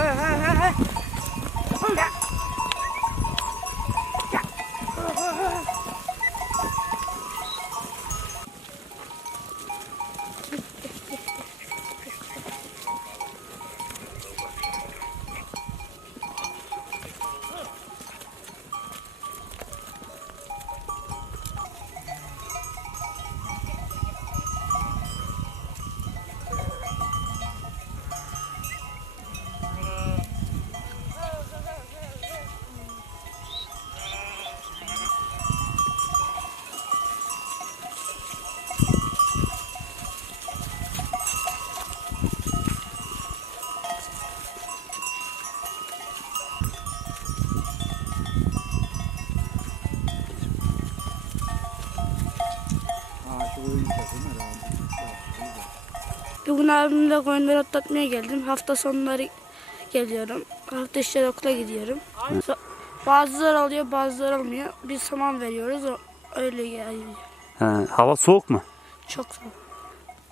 哎哎哎哎，混蛋。Bugün abimle koyunları atlatmaya geldim. Hafta sonları geliyorum. Hafta içleri okula gidiyorum. So- Bazıları alıyor, bazıları almıyor. Biz saman veriyoruz, öyle geliyor. He, hava soğuk mu? Çok soğuk.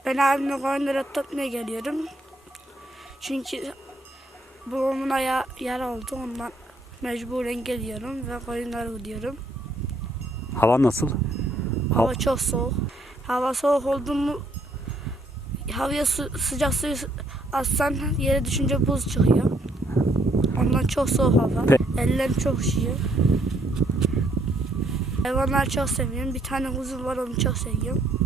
Ben abimle koyunları atlatmaya geliyorum. Çünkü babamın ayağı yara oldu, ondan mecburen geliyorum ve koyunları gidiyorum. Hava nasıl? Hava çok soğuk. Hava soğuk oldu mu havaya su, sıcak suyu atsan yere düşünce buz çıkıyor. Ondan çok soğuk hava. Ellerim çok üşüyor. Hayvanları çok seviyorum. Bir tane kuzum var onu çok seviyorum.